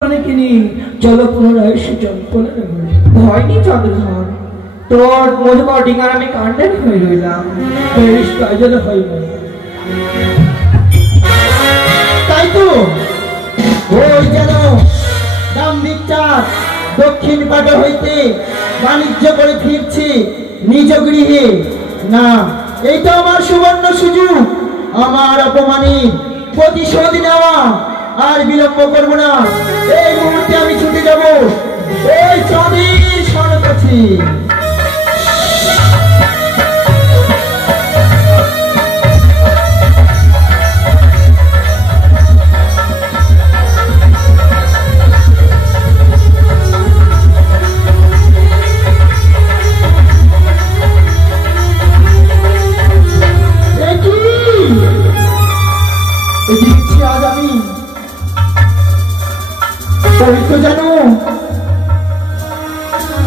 কিনি চলো পুনরায় সুচম্পলে হয়নি চন্দ্রধর তোর মধুকর ডিঙার আমি কাণ্ডের হয়ে রইলাম বেশ কাজল হইল তাই তো ওই যেন দাম্ভিক চাঁদ দক্ষিণ পাটে হইতে বাণিজ্য করে ফিরছি নিজ গৃহে। না, এইটা আমার সুবর্ণ সুযোগ, আমার অপমানের প্রতিশোধ নেওয়া। আর বিলম্ব করবো না, এই মুহূর্তে আমি ছুটে যাব ওই চাঁদের সনকাছে। আজ আমি জানো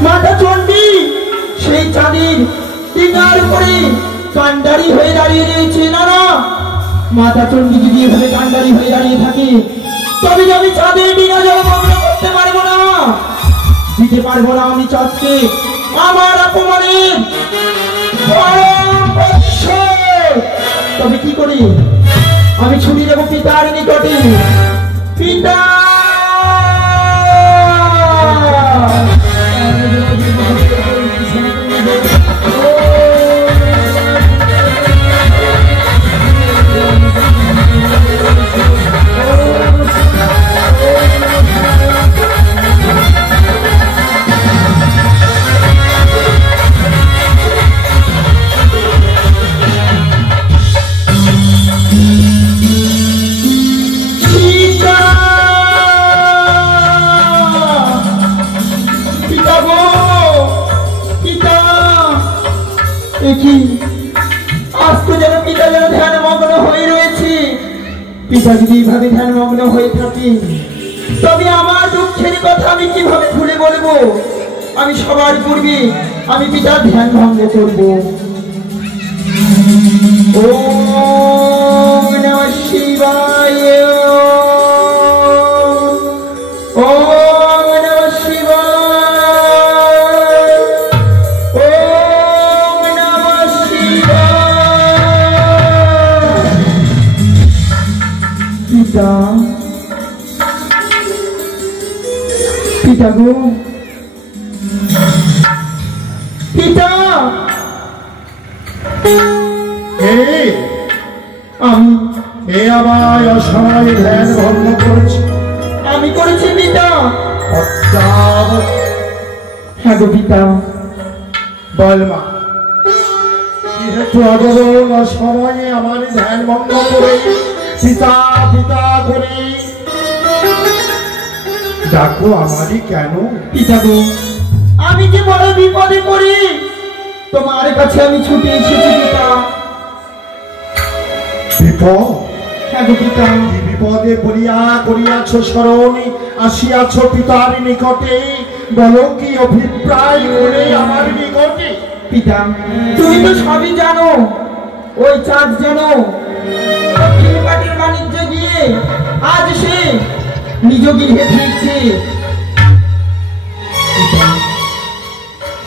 মাতা চণ্ডী সেই চাঁদের ডিঙার উপরে কান্ডারি হয়ে দাঁড়িয়ে রয়েছে। না না, মাতা চণ্ডী যদি এভাবে কান্ডারি হয়ে দাঁড়িয়ে থাকে তবে আমি চাঁদের ডিঙা জলমগ্ন করতে পারবো না, দিতে পারবো না আমি চাঁদকে আমার অপমানের তবে কি করি? আমি ছুটি দেবো পিতার নিকটে। পিতা পিতা যদি এইভাবে ধ্যানমগ্ন হয়ে থাকে তবে আমার দুঃখের কথা আমি কিভাবে খুলে বলবো? আমি সবার পূর্বে আমি পিতার ধ্যান ভঙ্গ করবো। ওম নমঃ শিবায়, ওম নমঃ শিবায়, ওম নমঃ শিবায়। পিতা, পিতা গো, পিতা, আমি আমায় অসময়ে ধ্যান ভঙ্গ করেছি। আমি করেছি পিতা। হ্যাঁ গো পিতা, বল মা, যেহেতু আগমন অসময়ে আমার ধ্যান ভঙ্গ করে পিতা পিতা করে ডাকো আমারই কেন? পিতা গো, আমি যে বড় বিপদে পড়ি তোমার কাছে আমি ছুটে এসেছি পিতা। বিপদ? হ্যাঁ গো পিতা। কি বিপদে পড়িয়া করিয়াছ স্মরণ, আসিয়াছ পিতার নিকটে? বলো কি অভিপ্রায় করে আমার নিকটে? পিতা, তুমি তো সবই জানো। ওই চাঁদ জানো দক্ষিণ পাটের বাণিজ্য গিয়ে আজ সে নিজ গৃহে ফিরছে।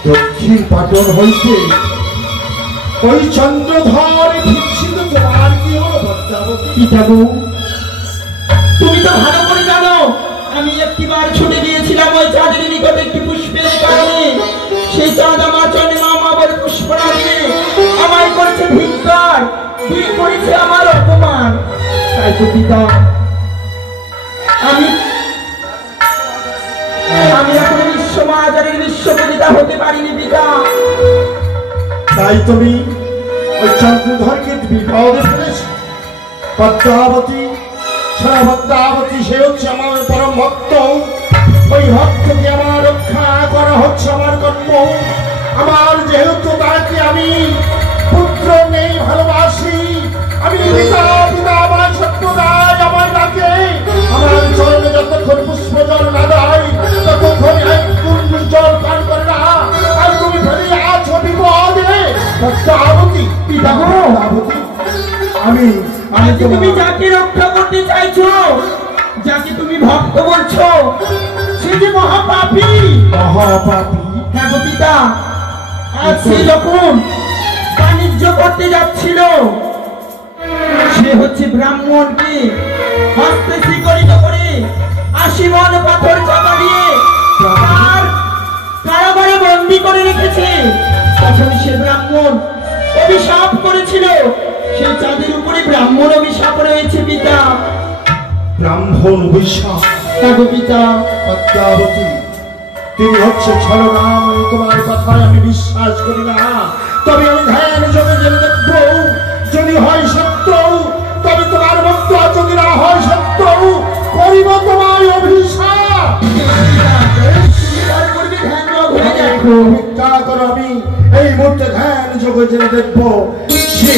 দক্ষিণ পাটন হইতে ওই চন্দ্রধর ভিক্ষিত তোমার কি হলো ভদ্রাবতী? পিতা গো, তুমি তো ভালো করে জানো আমি একটিবার ছুটে গিয়েছিলাম ওই চাঁদের নিকটে একটি পুষ্পের কারণে। সেই চাঁদ আমার চরণে মামা বলে পুষ্পনা দিয়ে আমায় করেছে ধিক্কার, দিয়ে করেছে আমার অপমান। তাই তো পিতা, আমি এখন বিশ্বমাজারের বিশ্বকবিতা হতে পারিনি পিতা। তাই তুমি ওই চন্দ্রধরকে বিপদে ফেলেছ? পদ্মাবতী, ভদ্রাবতী সে হচ্ছে আমার পরম ভক্ত। ওই ভক্তকে আমার রক্ষা করা হচ্ছে আমার কর্ম। আমার যেহেতু তাকে আমি পুত্র নেই ভালোবাসি, আমি পিতা পিতা আমার সত্য দায় আমার ডাকে। আমার চরণে যতক্ষণ পুষ্প জল না দেয় ততক্ষণ এক কুণ্ড জল পান করে না। আর তুমি ফেলে আছো বিপদে। পদ্মাবতী, পিতা পদ্মাবতী, আমি তুমি যাকে রক্ষা করতে চাইছো, যাকে তুমি ভক্ত বলছো, মহাপাপী। হ্যাঁ গো পিতা, আজ সে যখন বাণিজ্য করতে যাচ্ছিল, সে হচ্ছে ব্রাহ্মণকে হস্তে শিকড়িত করে 80 মণ পাথর চাপা দিয়ে তার কারাগারে বন্দী করে রেখেছে। তখন সে ব্রাহ্মণ অভিশাপ করেছিল, সেই চাঁদের উপরে ব্রাহ্মণ অভিশাপ রয়েছে পিতা। ব্রাহ্মণ অভিশাপ? হ্যাঁ গো পিতা। পদ্মাবতী, তিনি হচ্ছে ছলনাম, তোমার কথায় আমি বিশ্বাস করি না। তবে আমি ধ্যান যোগে জেনে দেখবো, যদি হয় সত্য তবে তোমার বক্তব্য, যদি না হয় সত্য করিব তোমার অভিশাপ। ভিক্ষা করো, আমি এই মুহূর্তে ধ্যান যোগে জেনে দেখবো সে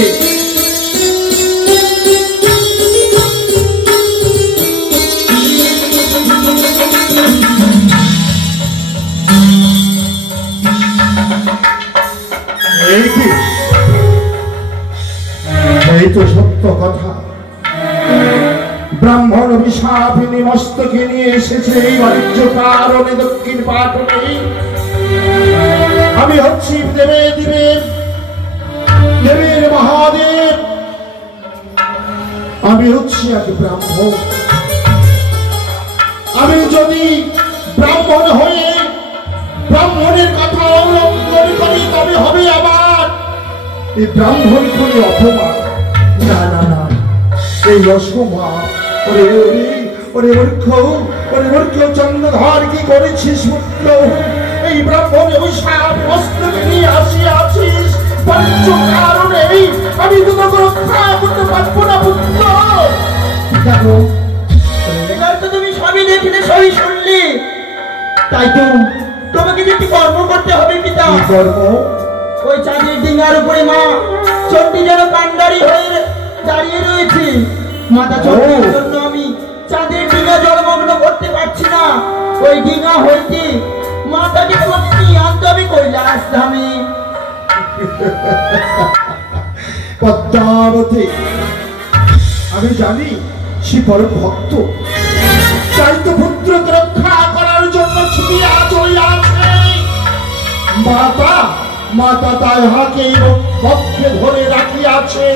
এই তো সত্য কথা। ব্রাহ্মণ অভিশাপিনী মস্তকে নিয়ে এসেছে এই বাণিজ্য কারণে দক্ষিণ পাটনে। আমি হচ্ছি দেবের মহাদেব, আমি হচ্ছি এক ব্রাহ্মণ। আমি যদি ব্রাহ্মণ হয়ে ব্রাহ্মণের কথা অবলম্বন করি তবে হবে আবার এই ব্রাহ্মণ করে অপমান। না না না, এই অসম্ভব। ওরে ওরে ওরে মূর্খ চন্দ্রধর, কি করেছিস পুত্র? এই ব্রাহ্মণ অভিশাপ মস্তকে নিয়ে আসিয়াছিস, বাণিজ্য কারণে আমি তোমাকে রক্ষা করতে পারবো না পুত্র। দেখো, এবার তো তুমি সবই দেখলে, সবই শুনলে, তাই তো তোমাকে যে একটি কর্ম করতে হবে পিতা। কর্ম? ওই চাঁদের ডিঙার উপরে মা চণ্ডী যেন কান্ডারি হয়ে দাঁড়িয়ে রয়েছে। মাতা চণ্ডীর জন্য আমি চাঁদের ডিঙা জলমগ্ন করতে পারছি না। ওই ডিঙা হইতে মাতাকে তোমাকে নিয়ে আনতে হবে কৈলাস ধামে। পদ্মাবতী, আমি জানি সে পরম ভক্ত, তাই তো পুত্রকে রক্ষা করার জন্য ছুটিয়া চলিয়াছে। মাতা তাহাকে পক্ষে ধরে রাখিয়াছে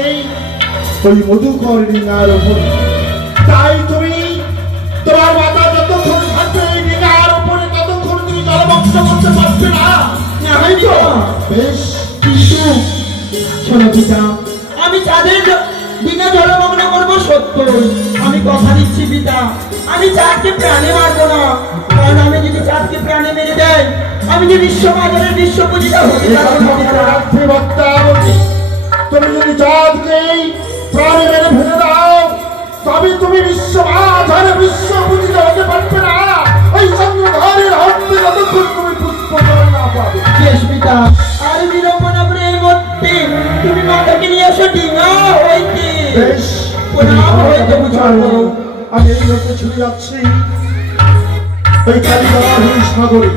ওই মধুকর ডিঙার উপরে। তাই তুমি তোমার মাতা যতক্ষণ থাকবে এই ডিঙার উপরে ততক্ষণ তুমি জলমগ্ন করতে পারবে না। বেশ, কিন্তু শোনো পিতা, আমি চাঁদের ডিঙা জলমগ্ন করবো সত্য, আমি কথা দিচ্ছি পিতা। আমি চাঁদকে প্রাণে মারবো না, কারণ আমি যদি চাঁদকে প্রাণে মেরে দেয় আমি যে বিশ্বমাধবের বিশ্ব পূজিতা হতে পারবো না। তুমি যদি চাঁদকে প্রাণে মেরে ফেলে দাও তবে তুমি বিশ্বমাধবের বিশ্ব পূজিত হতে পারবে না। ওই চন্দ্রধরের হাতে যতক্ষণ তুমি পুষ্প না পাবে। বেশ পিতা, আর বিড়ম্বনা করে এই মধ্যে তুমি মাতাকে নিয়ে এসো ডিঙা হইতে। বেশ, প্রণাম হইতে বুঝাবো। আমি এই লোকে ছুটে যাচ্ছি ওই কালীবাড়ি সাগরে।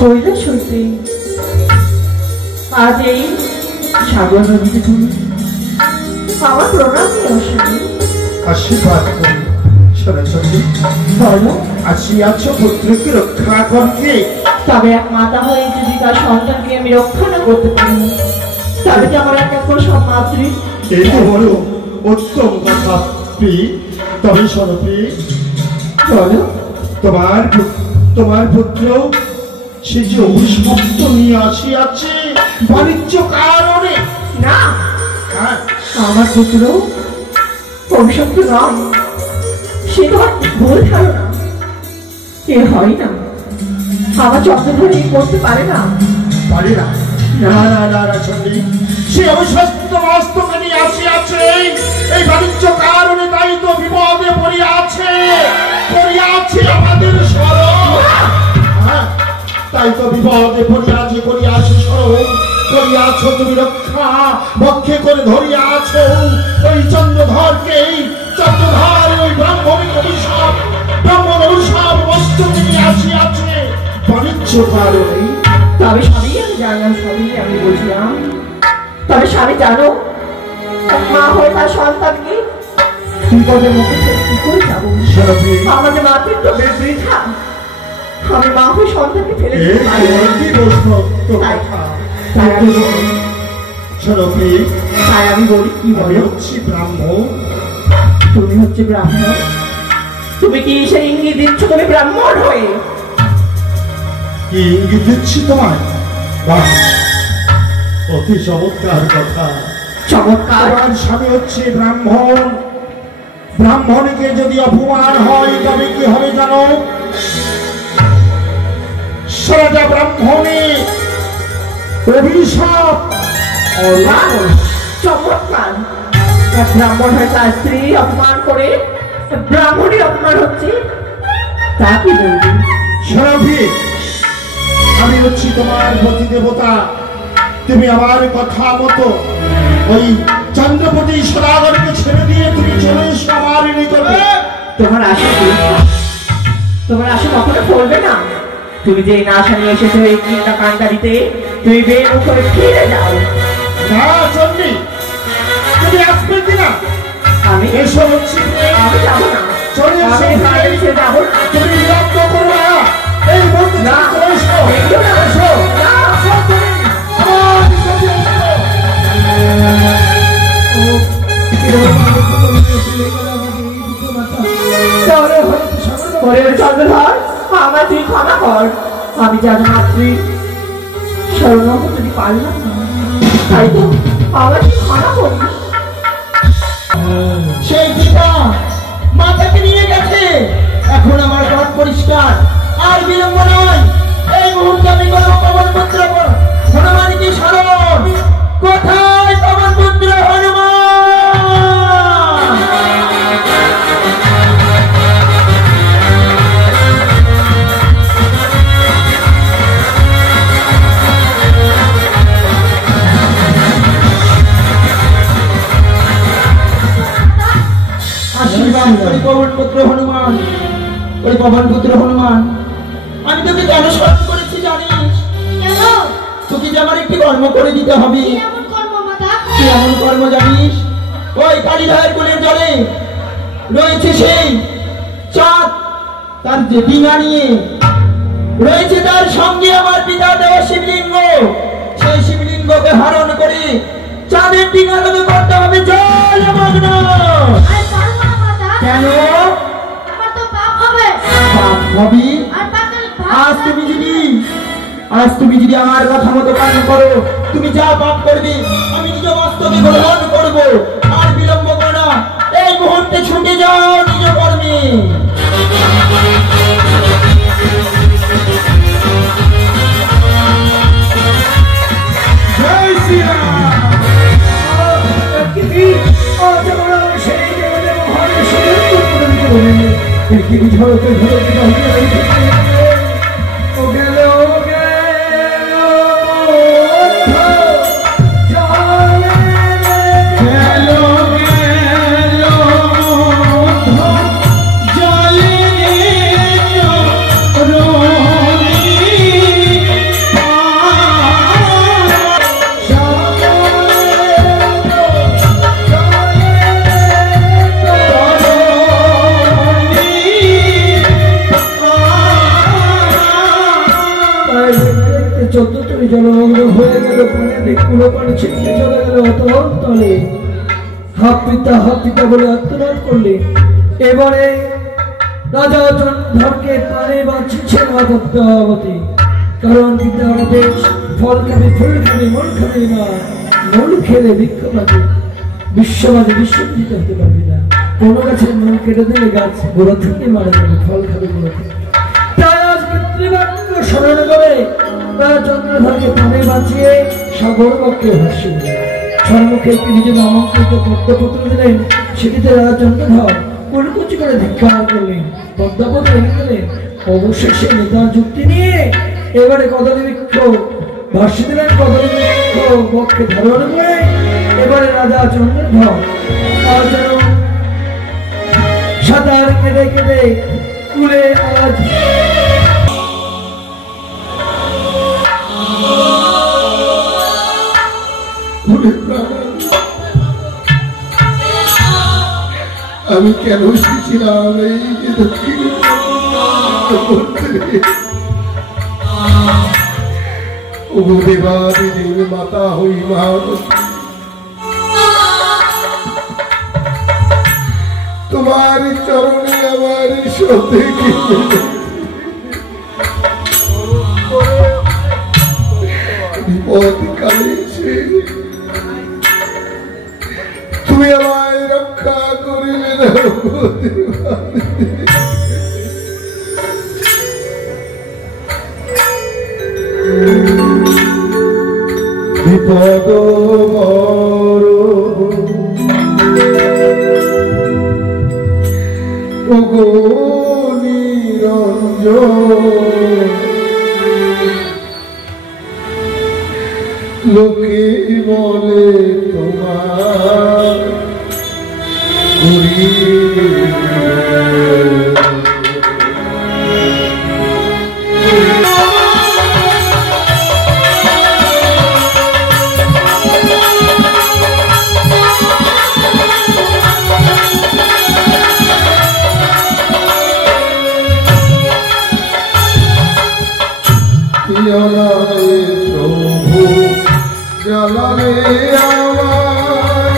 কৈলাস হইতে আজ এই সাগর নদীতে তুমি আমার প্রণাম নিয়ে আসেনি, আশীর্বাদ করি। সরস্বতী, বলো আসিয়াছ পুত্রকে রক্ষা করতে। তবে এক মাতা হয়ে যদি তার সন্তানকে আমি রক্ষা না করতে পারি তবে কি আমার এক সব মাতৃ? এই তো বড় উত্তম কথা। তবে সরপি, বলো তোমার পুত্র সে যে অভিশপ্ত নিয়ে আসিয়াছে বাণিজ্য কারণে। না, হ্যাঁ, আমার পুত্র অভিশপ্ত নয়, সে তো ভুল ধারণা। এ হয় না, আমার চক্রধরে করতে পারে না। পারি না। না না না না, সন্দী, সে অভিশপ্ত মস্তকে নিয়ে আসিয়াছে এই বাণিজ্য কারণে। তাই তো বিপদে পড়িয়াছে আমাদের স্মরণ। হ্যাঁ, তাই তো বিপদে করিয়াছে স্মরণ, করিয়াছ তুমি রক্ষা, পক্ষে করে ধরিয়াছ ওই চন্দ্রধরকে। চন্দ্রধর ওই ব্রাহ্মণ অভিশাপ আছে বাণিজ্য কারণে। তবে সবই আমি জানলাম, সবই আমি বুঝলাম। তবে স্বামী জানো, মা হয়ে তার সন্তানকে বিপদের মুখে ছেড়ে কি করে যাবো? আমাদের মাতৃত্ব বৃথা। আমি মা হয়ে সন্তানকে ফেলে দিতে পারি না। তাই আমি বলি, কি বলে হচ্ছে ব্রাহ্মণ, তুমি হচ্ছে ব্রাহ্মণ। তুমি কি সেই ইঙ্গিত দিচ্ছ তুমি ব্রাহ্মণ হয়ে? কি ইঙ্গিত দিচ্ছি তোমায়? বাহ, অতি চমৎকার কথা। চমৎকার। আমার স্বামী হচ্ছে ব্রাহ্মণ। ব্রাহ্মণকে যদি অপমান হয় তবে কি হবে জানো? সারাটা ব্রাহ্মণে অভিশাপ। চমৎকার। ব্রাহ্মণ হয়ে তার স্ত্রী অপমান করে ব্রাহ্মণই অপমান হচ্ছে, তা কি বলবি? সারাভি, আমি হচ্ছি তোমার পতি দেবতা। তুমি আমার কথা মতো ওই চন্দ্রপতি সদাগরকে ছেড়ে দিয়ে তুমি চলে এসো আমার নিকটে। তোমার আশা কখনো ফলবে না। তুমি যে না আশা নিয়ে এসেছো এই চিন্তা কান্ডারিতে, তুমি বেমুখ হয়ে ফিরে যাও। না চন্ডী, তুমি আসবে কিনা? আমি এসো হচ্ছি, আমি যাবো না। চলে এসো, আমি যাবো না। তুমি বিলম্ব করো না। এই মুহূর্তে না, চলে এসো। এসো না। এসো। না। আসো তুমি, আমার নিকটে এসো। চন্দ্রধর, আমার তুই ক্ষমা কর। আমি জানো মাতৃ শরণ যদি পারলাম না, তাই তো আমার তুই ক্ষমা করিস। সেই পিতা মাতাকে নিয়ে গেছে, এখন আমার পথ পরিষ্কার, আর বিলম্ব নয়। এই মুহূর্তে আমি করবো পবন পুত্র হনুমানকে স্মরণ। কোথায় পবন পুত্র হনুমান? আশীর্বাদ করি পবন পুত্র হনুমান। ওই পবন পুত্র হনুমান, আমি তোকে কেন স্মরণ করেছি জানিস? তোকে যে আমার একটি কর্ম করে দিতে হবে। কি এমন কর্ম জানিস? ওই কালীধার কোলের জলে রয়েছে সেই চাঁদ, তার যে ডিঙা নিয়ে রয়েছে, তার সঙ্গে আমার পিতা দেওয়া শিবলিঙ্গ। সেই শিবলিঙ্গকে হরণ করে চাঁদের ডিঙা লোকে করতে হবে জলমগ্ন। কেন পাপ হবি? আজ তুমি যদি আমার কথা মতো পালন করো, তুমি যা পাপ করবে আমি নিজ মস্তকে গ্রহণ করব। আর বিলম্ব করো না, এই মুহূর্তে ছুটে যাও নিজ কর্মে। জয় শ্রীরাম। জলমগ্ন হয়ে গেল, কুলো পানি ছিটকে চলে গেল অতলে। হাফ পিতা বলে আত্মনাদ করলে। এবারে রাজা চন্দ্রকে প্রাণে বাঁচিয়েছেন পদ্মাবতী। কারণ পিতা বেশ ফল খাবে, ফুল খাবে, মন খাবে না। মন খেলে বৃক্ষ পাবে, বিশ্ববাদে বিশ্বজিত হতে পারবে না। কোনো গাছের মন কেটে দিলে গাছ গোড়া থেকে মারা যাবে, ফল খাবে গোড়া থেকে। তাই আজ পিতৃবাক্য স্মরণ করে চন্দ্রধরকে প্রাণে বাঁচিয়ে সাগর পক্ষে ভাসিয়ে দিলেন। সম্মুখে তিনি যে নামাঙ্কিত পদ্মপত্র দিলেন, সেটিতে রাজা চন্দ্রধর কুলকুচি করে ধিক্কার করলেন, পদ্মপত্র এনে দিলেন। অবশেষে নেতার যুক্তি নিয়ে এবারে কদলী বৃক্ষ ভাসিয়ে দিলেন। কদলী বৃক্ষ পক্ষে ধারণ করে এবারে রাজা চন্দ্রধর আর যেন সাঁতার কেটে কেটে কুলে আজ আমি কেন এসেছিলাম এই দক্ষিণ দেবাদেবীর মাতা হই মা, তোমার চরণে আমার সাথে বিপদ কালে এসে তুমি আমায় রক্ষা করিলে না। বিপদ বড় ওগো নিরঞ্জন, লোকে বলে তোমার প্রভু জ্বালালে আমার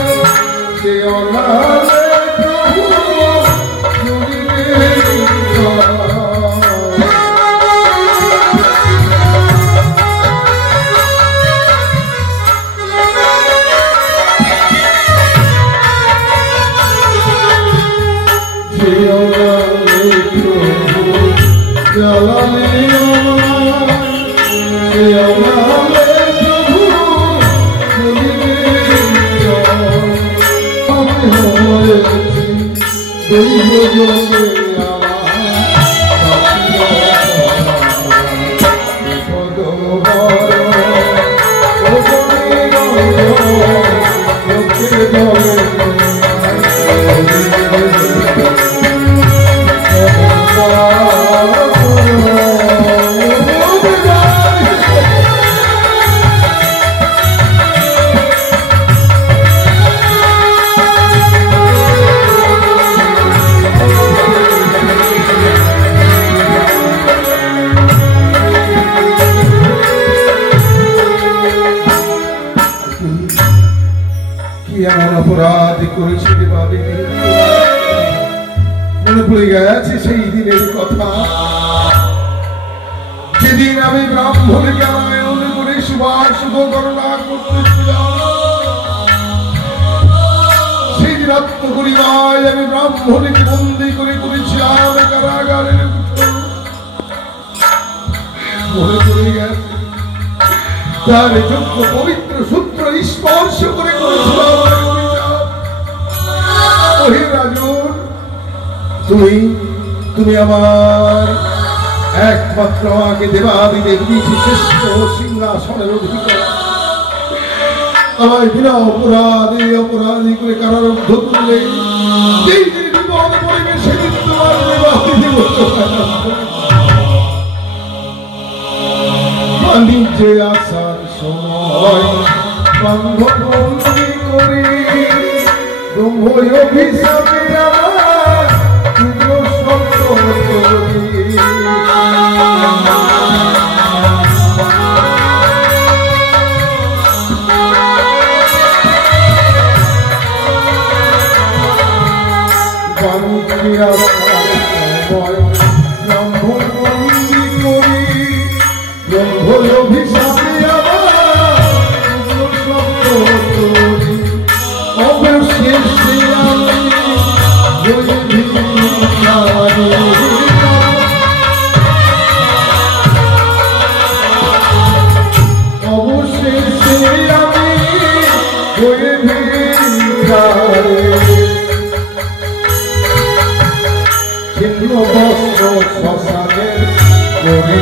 সে অনালে প্রভু জ্বালালে অপরাধ করেছি মনে পড়ে গেছে সেই দিনের কথা, যেদিন আমি ব্রাহ্মণকে আয়ন করে শুভ গণনা করতেছিলাম। সেই দিন আত্মগরিমায় আমি ব্রাহ্মণকে বন্দী করে করেছিলাম কারাগারের মনে পড়ে গেছে তার যোগ্য পবিত্র সূত্র স্পর্শ করে করেছিলাম। রাজন, তুমি আমার একমাত্র আমাকে দেবাদিদেব শ্রেষ্ঠ সিংহাসনের অধিকার, আমায় বিনা অপরাধী করে কারারুদ্ধ করলে যেই দিন বিপদ পড়বে সেদিন তোমার দেবাদিদেব বাণিজ্যে আসার সময় বান্ধবী করি ব্রহ্মই অভিশাপে আমার সত্য করি। বাণিজ্যে আসার সময় ব্রহ্মবন্দী করি ব্রহ্মই অভিশাপে আমার সত্য করি। অবশেষে আমি ছিন্ন বস্ত্র শ্মশানের করি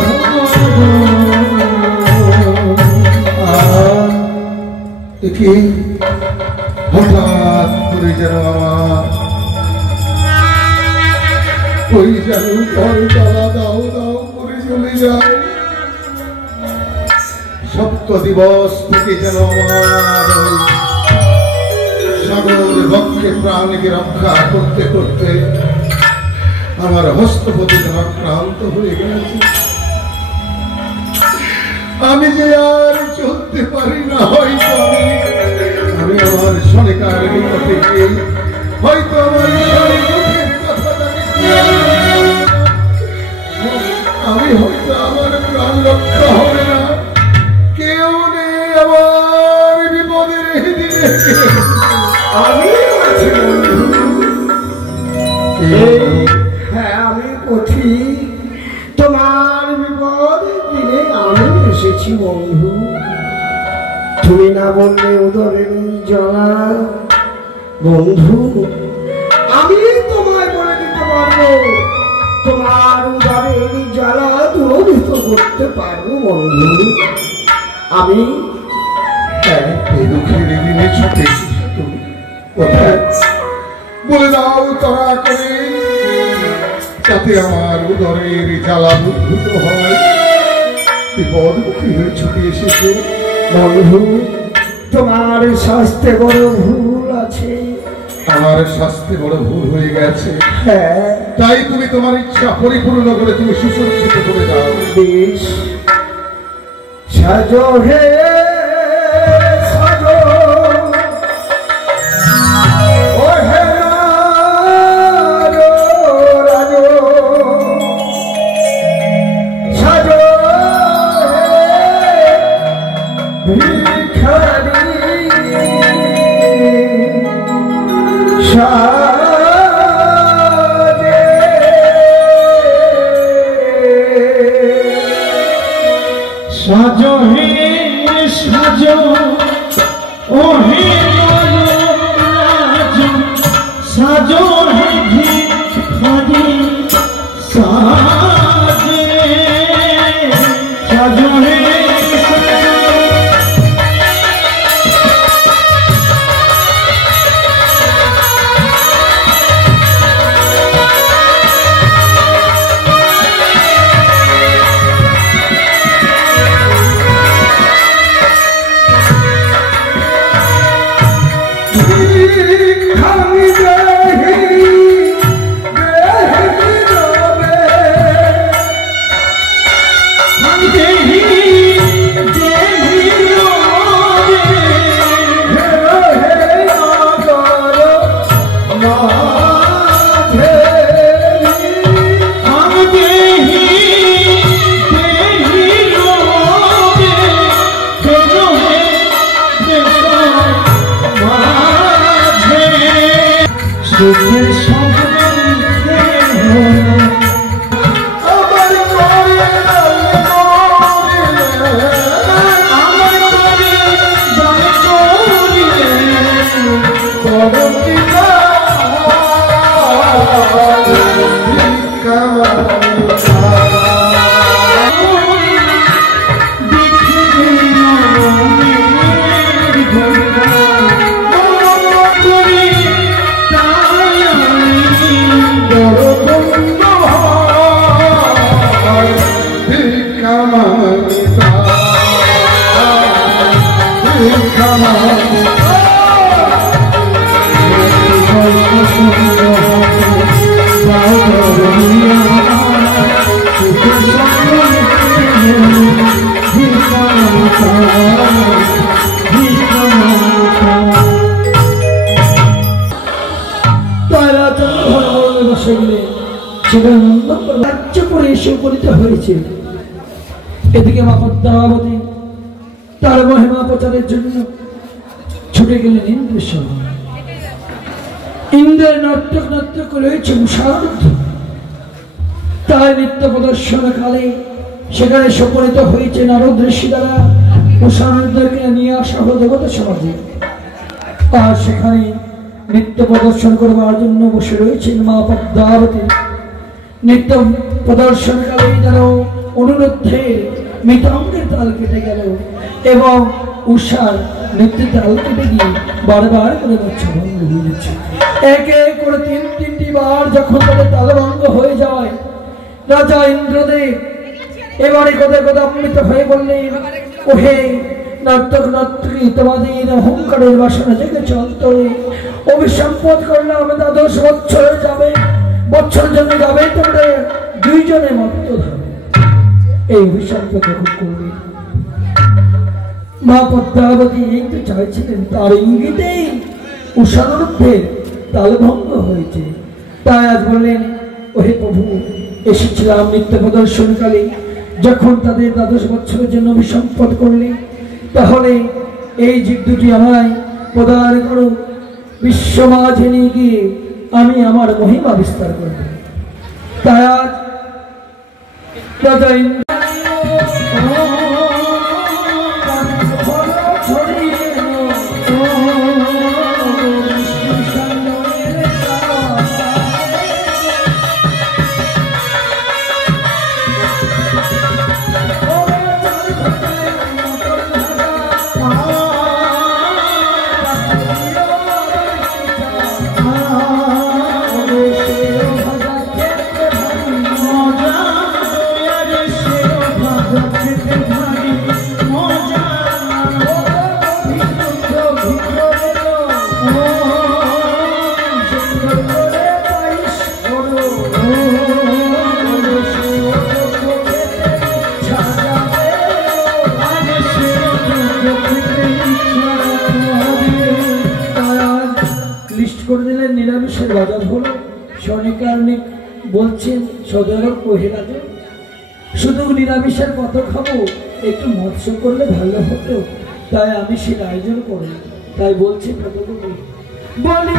Oh যেন আমার ওই যেন ঘরে জ্বালা দাও দাও করে চলে যায়। সপ্ত দিবস থেকে যেন আমার সাগর ভক্তের প্রাণকে রক্ষা করতে করতে আমার হস্তপতি যেন আক্রান্ত হয়ে গেছে। আমি যে আর চলতে পারি না, হয়তো আমি আমার সরকার নিকটে গিয়ে হয়তো আমার আমি হয়তো আমার প্রাণ রক্ষা হবে না, কেউ নেই আমার বিপদের দিনে আমি আছি। হ্যাঁ আমি পথিক, তোমার বিপদের দিনে আমি এসেছি বন্ধু। তুমি না বললে উদরের জ্বালা বন্ধু, আমি তোমায় বলে দিতে পারবো, তোমার উদরের জ্বালা দূরীত করতে পারবো বন্ধু। আমি এই দুঃখের দিনে ছুটে কোথায় বলে দাও তারা করে, যাতে আমার উদরের জ্বালা উদ্ভূত হয়। বিপদমুখী হয়ে ছুটে এসেছে বন্ধু, তোমার স্বাস্থ্যে বড় ভুল আছে। আমার স্বাস্থ্যে বড় ভুল হয়ে গেছে, হ্যাঁ তাই তুমি তোমার ইচ্ছা পরিপূর্ণ করে তুমি সুসজ্জিত করে দাও। বেশ, সাজো হে সাজো, ও হে রাজো রাজো, সাজো হে ভিখারি সাজে, সাজো হে সাজো ও হে রাজ, সাজো হে ভিখারি সাজে, সাজো হে সুখের সম্বন্ধে আমার করে আমার করে দান করিলে রাজ্য করে এসে উপনীত হয়েছে। এদিকে মা পদ্মাবতী তার মহিমা প্রচারের জন্য ছুটে গেলেন ইন্দ্রের সভা। ইন্দ্রের নর্তক করে রয়েছে উষারুদ্ধ, তাই নৃত্য প্রদর্শন কালে সেখানে উপনীত হয়েছে নারদ ঋষি দ্বারা উষারুদ্ধকে নিয়ে আসা হল দেবতা সমাজে। আর সেখানে নৃত্য প্রদর্শন করবার জন্য বসে রয়েছেন মা পদ্মাবতী। নৃত্য প্রদর্শনকালে যেন অনুরোধে মৃতঙ্গের তাল কেটে গেল এবং উষার নৃত্যে তাল কেটে গিয়ে বারবার করে বাচ্চা ভঙ্গ হয়েছে। একে করে তিনটি বার যখন তাদের তালভঙ্গ হয়ে যায়, রাজা ইন্দ্রদেব এবারে কোথায় অমৃত হয়ে বললেন, ওহে নাটক নাট্যী, তোমাদের অহংকারের বাসনা থেকে চলতরে অভিসম্পদ করলাম, 10 বছর যাবে, বছর জন্য যাবে তোমরা দুইজনে মত্ত ধরে। এই অভিসম্পদ যখন করবে, মা পদ্মাবতী এই তো চাইছিলেন, তার ইঙ্গিতেই উষারূপের তালভঙ্গ হয়েছে। তাই আজ বললেন, ওহে প্রভু, এসেছিলাম নিত্য প্রদর্শনকালে, যখন তাদের 12 বছরের জন্য অভিসম্পদ করলে, তাহলে এই জীব দুটি আমায় প্রদান করো, বিশ্ব মাঝে নিয়ে গিয়ে আমি আমার মহিমা বিস্তার করব। তাই আজ রাজা করে দিলেন নিরামিষের বাজার হলো। শনিকার্ণিক বলছেন সদাগর কহিরাজ, শুধু নিরামিষের কত খাবো, একটু মৎস্য করলে ভালো হতো, তাই আমি সে আয়োজন করি। তাই বলছি বলি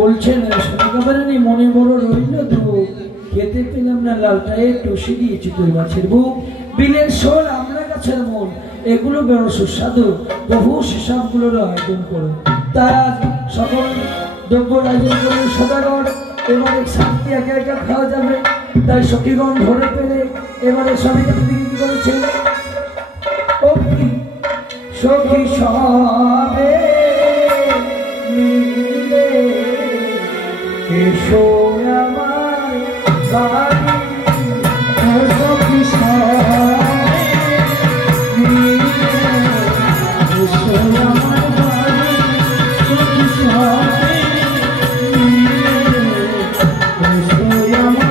বলছেন একেবারে মনে বড় রইল তবু খেতে পেলাম না, লালটা একটু দিয়েছি তুই মাছের বুক, বিলের শোল, আমরা গাছের মন, এগুলো বড় সুস্বাদু, বহু সেসবগুলোর আয়োজন করে। তাই আজ সকল দ্রব্য আয়োজন করে সদাগর, এবারে শান্তি একা একা খাওয়া যাবে। তাই সখীগণ ধরে পেলে এবারে সবাই কি করেছে, সখী সবে এসো আমার বাড়ি, সখী এসো আমার বাড়ি, সখী এসো আমার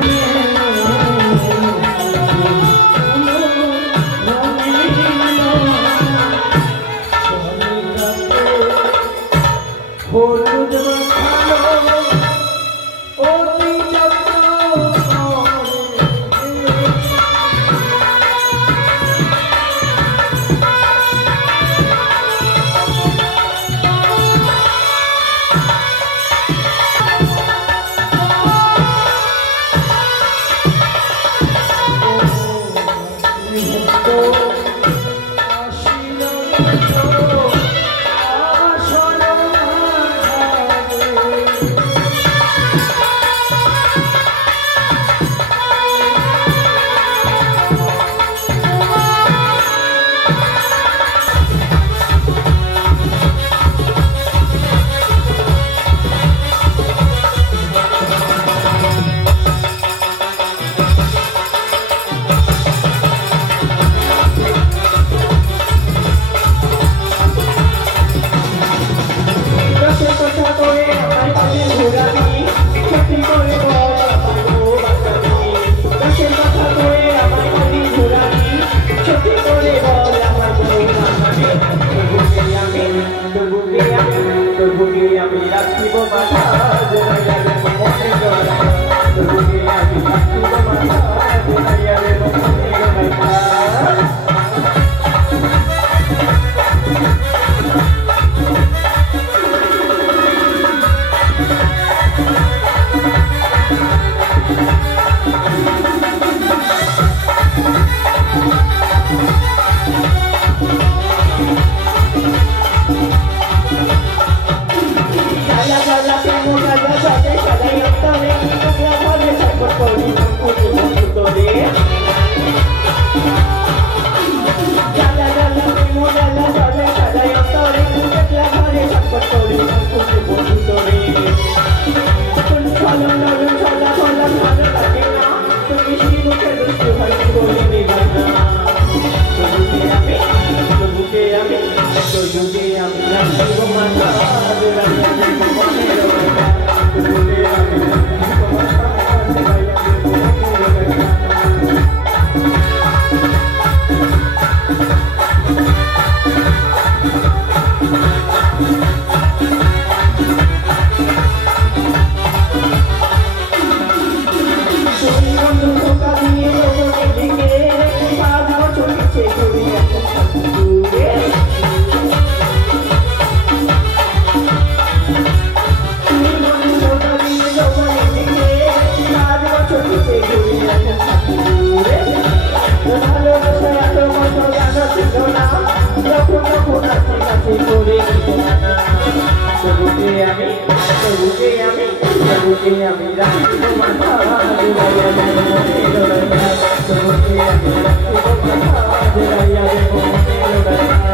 তবুকে আমি রাখিব মাথা জুড়াইয়া দেব মনের রাইয়া তবুকে আমি রাখিব মাথা জুড়াইয়া দেব মনের রাইয়া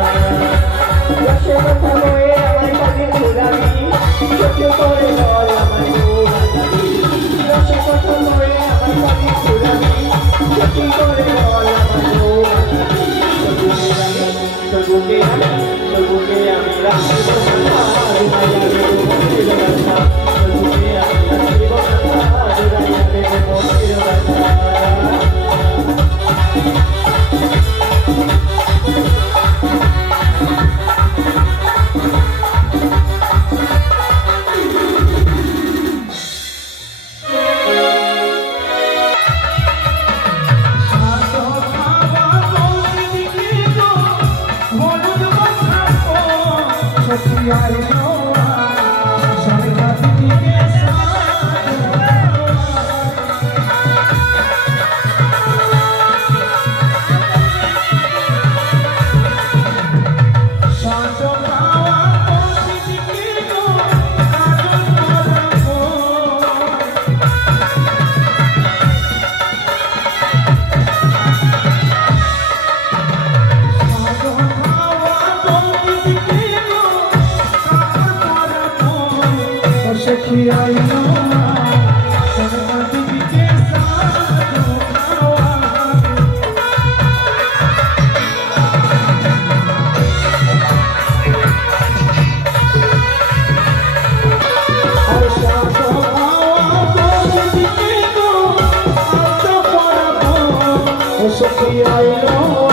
রসে কথা হয়ে আমার কানে ঘুরাবি সহ্য করে বল আমার ঘুরাবি রসে কথা হয়ে আমার কানে ঘুরাবি সহ্য করে বল আমার ঘুরাবি তবুকে আমি রাখিব মাথা জুড়াইয়া দেব মনের রাইয়া তবুকে আমি রাখিব মাথা জুড়াইয়া দেব মনের রাইয়া Sophia,